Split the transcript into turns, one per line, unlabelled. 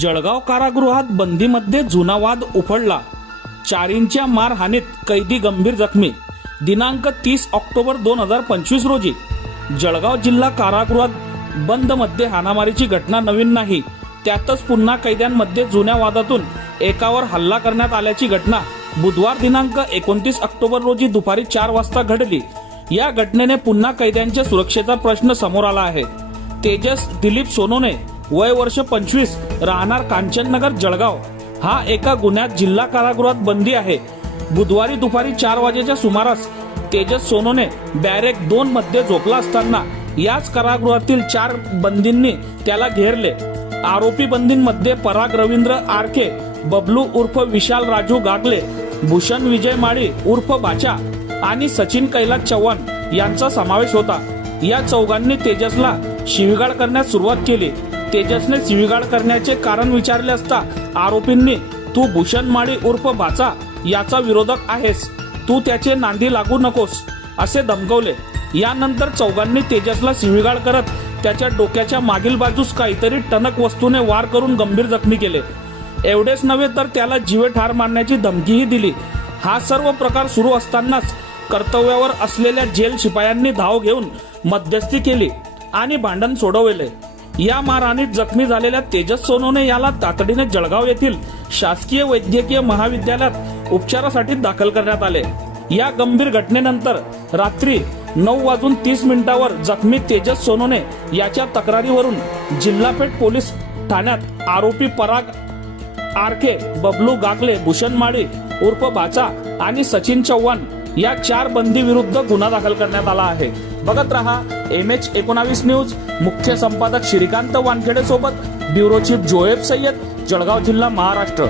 जळगाव कारागृहात बंदीमध्ये जुना वाद उफडला चारींच्या मारहाणीत कैदी गंभीर जखमी. दिनांक तीस ऑक्टोबर दोन हजार पंचवीस रोजी जळगाव जिल्हा कारागृहात बंदमध्ये हाणामारीची घटना नवीन नाही. त्यातच पुन्हा कैद्यांमध्ये जुन्या वादातून एकावर हल्ला करण्यात आल्याची घटना बुधवार दिनांक एकोणतीस ऑक्टोबर रोजी दुपारी चार वाजता घडली. या घटनेने पुन्हा कैद्यांच्या सुरक्षेचा प्रश्न समोर आला आहे. तेजस दिलीप सोनोने वय वर्ष पंचवीस राहणार कांचननगर जळगाव. हा एका गुन्ह्यात जिल्हा कारागृहात बंदी आहे. बुधवारी दुपारी चार वाजेच्या सुमारास तेजस सोनोने बॅरेक दोन मध्ये झोपला असताना याच कारागृहातील चार बंदींनी त्याला घेरले. आरोपी बंदींमध्ये पराग रवींद्र आरके बबलू उर्फ विशाल राजू गागले भूषण विजय माळी उर्फ बाचा आणि सचिन कैलास चव्हाण यांचा समावेश होता. या चौघांनी तेजसला शिवीगाळ करण्यास सुरुवात केली. तेजसने शिवीगाळ करण्याचे कारण विचारले असता आरोपींनी तू भूषण माळी उर्फ बाचा याचा विरोधक आहेस. तू त्याचे नांदी लागू नकोस असे धमकवले. यानंतर चौघांनी तेजसला शिवीगाळ करत त्याच्या डोक्याच्या मागील बाजूस काहीतरी टणक वस्तूने वार करून गंभीर जखमी केले. एवढेच नव्हे तर त्याला जीवे ठार मारण्याची धमकीही दिली. हा सर्व प्रकार सुरू असतानाच कर्तव्यावर असलेल्या जेल शिपायांनी धाव घेऊन मध्यस्थी केली आणि भांडण सोडवले. या मारहाणीत जखमी झालेल्या तेजस सोनोने याला तातडीने जळगाव येथील शासकीय वैद्यकीय महाविद्यालयात उपचारासाठी दाखल करण्यात आले. या गंभीर घटनेनंतर रात्री नऊ वाजून तीस मिनिटावर जखमी तेजस सोनोने याच्या तक्रारीवरून जिल्हापेठ पोलीस ठाण्यात आरोपी पराग आरके बबलू गागले भूषण माळी उर्फ बाचा आणि सचिन चव्हाण या चार बंदी विरुद्ध गुन्हा दाखल करण्यात आला आहे. बघत रहा एम एच एकोणावीस न्यूज. मुख्य संपादक श्रीकांत वानखेडे सोबत ब्युरो चीफ जोएब सय्यद जळगाव जिल्हा महाराष्ट्र.